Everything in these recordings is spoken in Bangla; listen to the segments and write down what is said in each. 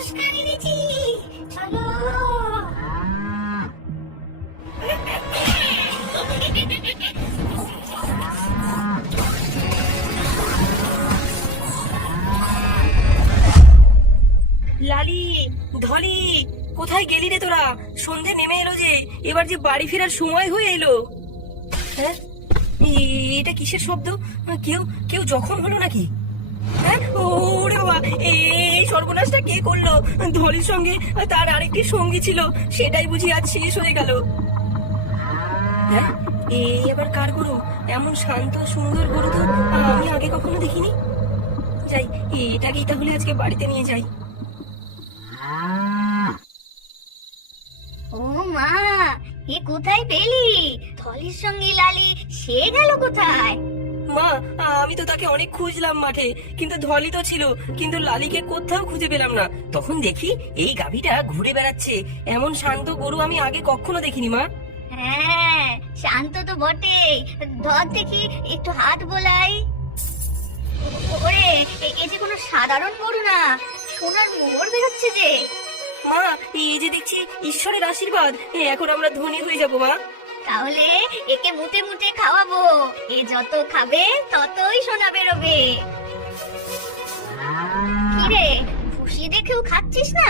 পুরস্কার এনেছি, চলো। লালি, ধলি, কোথায় গেলি রে তোরা? সন্ধে নেমে এলো যে, এবার যে বাড়ি ফেরার সময় হয়ে এলো। হ্যাঁ, এটা কিসের শব্দ? কেউ কেউ জখম হলো নাকি? হ্যাঁ, ওরে বাবা, এই সর্বনাশটা কে করলো? ধলির সঙ্গে তার আরেকটি সঙ্গী ছিল, সেটাই বুঝি আজ শেষ হয়ে গেল। হ্যাঁ, এই আবার কার গরু? এমন শান্ত সুন্দর গরু তো আমি আগে কখনো দেখিনি। যাই, এটাকেই তাহলে আজকে বাড়িতে নিয়ে যাই। ও মা, এ কোথায় পেলি? থলির সঙ্গে লালি সে গেল কোথায়? মা, আমি তো তাকে অনেক খুঁজলাম মাঠে, কিন্তু ধলি তো ছিল, কিন্তু লালিকে কোথাও খুঁজে পেলাম না। তখন দেখি এই গাভীটা ঘুরে বেড়াচ্ছে। এমন শান্ত গরু আমি আগে কখনো দেখিনি মা। হ্যাঁ, শান্ত তো বটে। ধর দেখি, একটু হাত বোলাই। ওরে, এ যে কোনো সাধারণ গরু না, সোনার মোহর বেরোচ্ছে যে। মা, এই যে দেখছি ঈশ্বরের আশীর্বাদ, এখন আমরা ধনী হয়ে যাব মা। তাহলে একে মুটে মুটে খাওয়াবো। এ যত খাবে ততই সোনা বেরোবে। কি রে, খুশি দেখেও খাচ্ছিস না?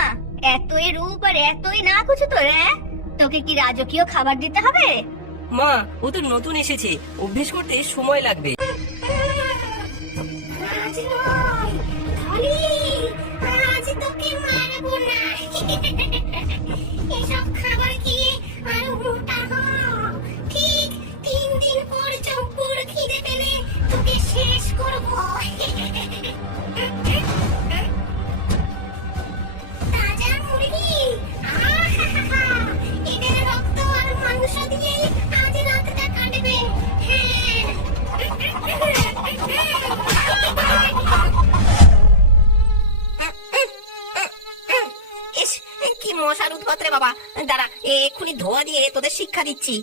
এতই রূপ আর এতই না কিছু তোর, তোকে কি রাজকীয় খাবার দিতে হবে? মা, ও তো নতুন এসেছে, অভ্যেস করতে সময় লাগবে। আজ নয়, ধলি, আজ তোকে মারবো না। এসব খাবার খেয়ে আরো মোটা হ। ঠিক 3 দিন পর জম্পুর খিদে পেলে তোকে শেষ করবো। তাজা মুরগি, আহাহাহা, এদের রক্ত আর মাংস দিয়ে আজ রাতটা কাটবে। হ্যাঁ। ইস, কি মশার উৎপাত রে বাবা! দাঁড়া, এক্ষুনি ধোয়া দিয়ে তোদের শিক্ষা দিচ্ছি।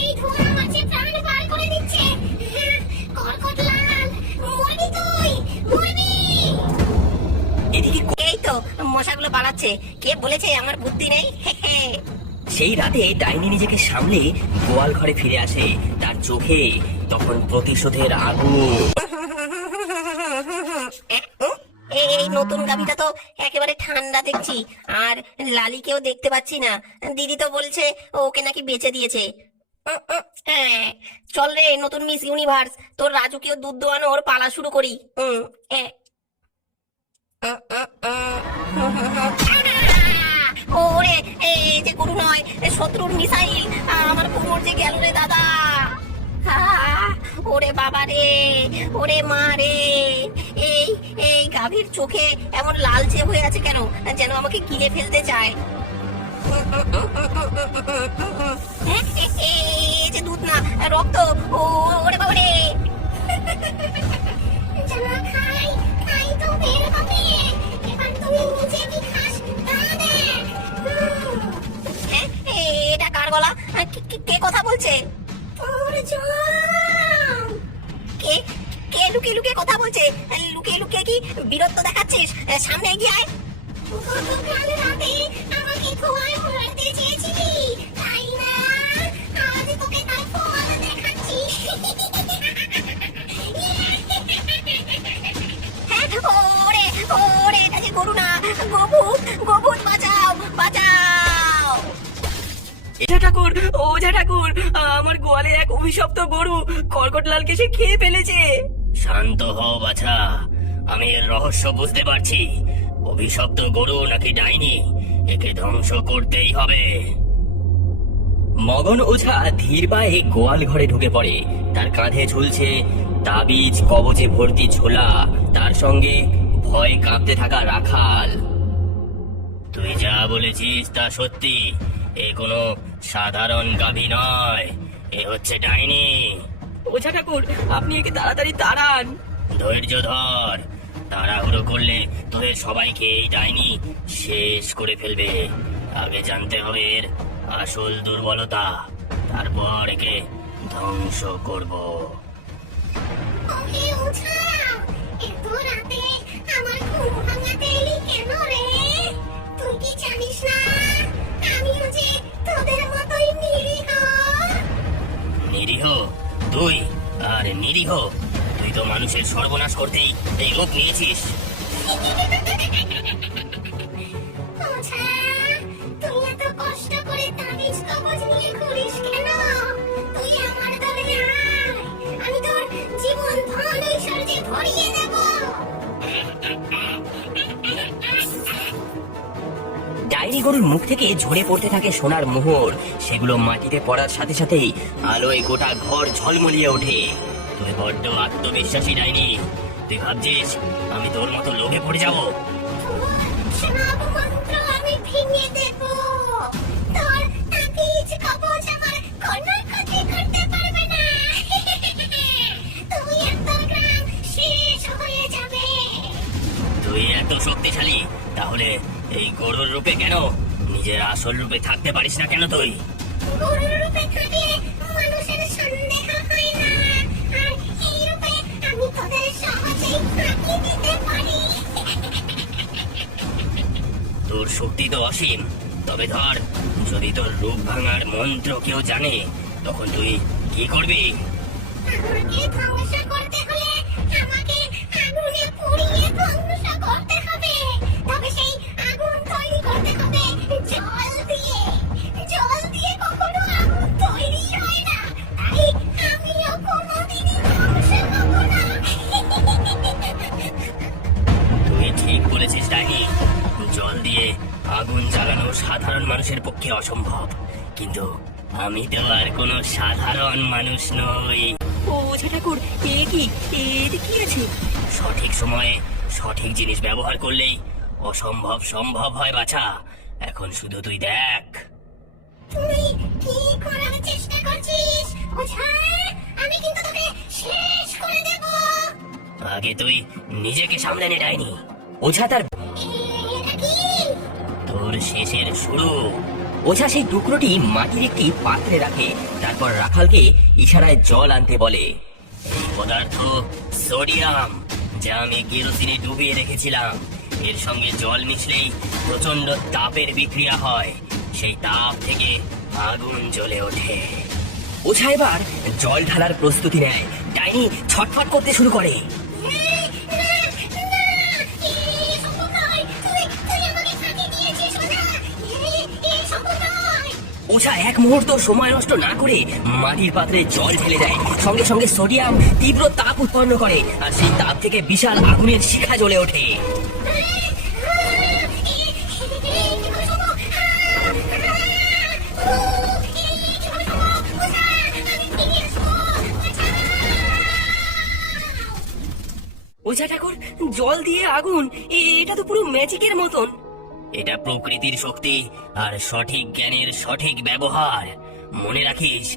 এই ধোঁয়া মাছের প্রাণ বার করে দিচ্ছে। কর্কট লাল, মরবি তুই, মরবি। এদিকে এই তো মশাগুলো বাড়াচ্ছে। কে বলেছে আমার বুদ্ধি নেই? সেই রাতে ডাইনি নিজেকে সামলে গোয়াল ঘরে ফিরে আসে। তার চোখে তখন প্রতিশোধের আগুন। এই নতুন গাভীটা তো একেবারে ঠান্ডা দেখছি, আর লালিকেও দেখতে পাচ্ছি না। দিদি তো বলছে ওকে নাকি বেঁচে দিয়েছে। চল রে নতুন মিস ইউনিভার্স, তোর রাজকীয় দুধ দোয়ানোর পালা শুরু করি। ওরে, এই যে গরু নয়, শত্রুর মিসাইল, আমার কোমর যে গেল রে দাদা। ওরে বাবা রে, ওরে মা রে, এই এই গাভীর চোখে এমন লালচে হয়ে আছে কেন? যেন আমাকে গিলে ফেলতে চায়। এই যে দুধ না, রক্ত। ওরে বাবা রে। জানা খাই, খাই তো বের হবে। এবার তুই নিজে কি খাস তা দেখ। এটা কার গলা? কে কথা বলছে? তোর জম। কে কে লুকিয়ে লুকিয়ে কথা বলছে? লুকিয়ে লুকিয়ে কি বীরত্ব দেখাচ্ছিস? সামনে এগিয়ে আয়। গতকাল রাতে আমাকে খোয়ায় মারতে চেয়েছিলি, তাই না? আজ তোকে তার ফল দেখাচ্ছি। ওরে ওরে, এটা যে গরু না, গোভূত, গোভূত, বাঁচাও বাঁচাও। এটা ঠাকুর, ওঝা ঠাকুর, আমার গোয়ালে এক অভিশপ্ত গরু কর্কটলালকে সে খেয়ে ফেলেছে। শান্ত হও বাছা, আমি এর রহস্য বুঝতে পারছি। অভিশপ্ত গরু নাকি ডাইনি, একে ধ্বংস করতেই হবে। মগন ওঝা ধীর পায়ে গোয়াল ঘরে ঢুকে পড়ে। তার কাঁধে ঝুলছে তাবিজ কবজে ভর্তি ঝোলা, তার সঙ্গে ভয় কাঁপতে থাকা রাখাল। তুই যা বলেছিস তা সত্যি, এ কোনো সাধারণ গাভী নয়, এ হচ্ছে ডাইনি। ওঝা ঠাকুর, আপনি একে তাড়াতাড়ি তাড়ান। ধৈর্য ধর, তাড়াহুড়ো করলে তোদের সবাইকে এই ডাইনি শেষ করে ফেলবে। আগে জানতে হবে এর আসল দুর্বলতা। তারপর একে ধ্বংস করব। ওকে ওঝা, এত রাতে আমার ঘুম ভাঙাতে এলি কেন রে? তুই কি জানিস না আমিও যে তোদের মতোই নিরীহ? নিরীহ? তুই? আর নিরীহ? তুই তো মানুষের সর্বনাশ করতেই এই রূপ নিয়েছিস। ওঝা, তুই এত কষ্ট করে তাবিজ কবজ নিয়ে ঘুরিস কেন? তুই আমার দলে আয়, আমি তোর জীবন ধন ঐশ্বর্যে ভরিয়ে দেব। ডাইনি গরুর মুখ থেকে ঝরে পড়তে থাকে সোনার মোহর। সেগুলো মাটিতে পড়ার সাথে সাথেই আলোয় গোটা ঘর ঝলমলিয়ে ওঠে। তুই বড্ড আত্মবিশ্বাসী ডাইনি। তুই ভাবছিস আমি তোর মতো লোভে পড়ে যাব? সব মন্ত্র আমি ভেঙে দেব। তোর তাবিজ কবজ আমার কোনো ক্ষতি করতে পারবে না। তুই আর তোর গ্রাম শেষ হয়ে যাবে। তুই এত শক্তিশালী, তাহলে এই গরুর রূপে কেন? নিজের আসল রূপে থাকতে পারিস না কেন তুই? গরুর রূপে থাকলে মানুষের সন্দেহ হয় না, আর এই রূপে আমি তোদের সহজেই ফাঁকি দিতে পারি। তোর শক্তি তো অসীম, তবে ধর যদি তোর রূপ ভাঙার মন্ত্র কেউ জানে, তখন তুই কি করবি? আমাকে ধ্বংস করতে হলে আমাকে আগুনে পুড়িয়ে ধ্বংস করতে হবে। তবে সেই আগুন তৈরি করতে হবে জল দিয়ে। জল দিয়ে কখনো আগুন তৈরি হয় না, তাই আমিও কোনোদিনই ধ্বংস হব না। তুই ঠিক বলেছিস ডাইনি। জল দিয়ে আগুন জ্বালানো সাধারণ মানুষের পক্ষে অসম্ভব, কিন্তু আমি তো আর কোনো সাধারণ মানুষ নই। ওঝা ঠাকুর, এ কি? এতে কি আছে? সঠিক সময়ে সঠিক জিনিস ব্যবহার করলেই অসম্ভব সম্ভব হয় বাছা। এখন শুধু তুই দেখ। তুই কি করার চেষ্টা করছিস ওঝা? আমি কিন্তু তোকে শেষ করে দেব। আগে তুই নিজেকে সামলে নে ডাইনি। ওঝা তার এটা কি? তোর শেষের শুরু। ওঝা সেই টুকরোটি মাটির একটি পাত্রে রাখে, তারপর রাখালকে ইশারায় জল আনতে বলে। এই পদার্থ সোডিয়াম, যা আমি কেরোসিনে ডুবিয়ে রেখেছিলাম। এর সঙ্গে জল মিশলেই প্রচন্ড তাপের বিক্রিয়া হয়, সেই তাপ থেকে আগুন জ্বলে ওঠে। ওঝা এবার জল ঢালার প্রস্তুতি নেয়। ডাইনি ছটফট করতে শুরু করে। ওঝা এক মুহূর্ত সময় নষ্ট না করে মাটির পাত্রে জল ঢেলে দেয়। সঙ্গে সঙ্গে সোডিয়াম তীব্র তাপ উৎপন্ন করে, আর সেই তাপ থেকে বিশাল আগুনের শিখা জ্বলে ওঠে। ওঝা ঠাকুর, জল দিয়ে আগুন, এটা তো পুরো ম্যাজিকের মতন। এটা প্রকৃতির শক্তি আর সঠিক জ্ঞানের সঠিক ব্যবহার। মনে রাখিস,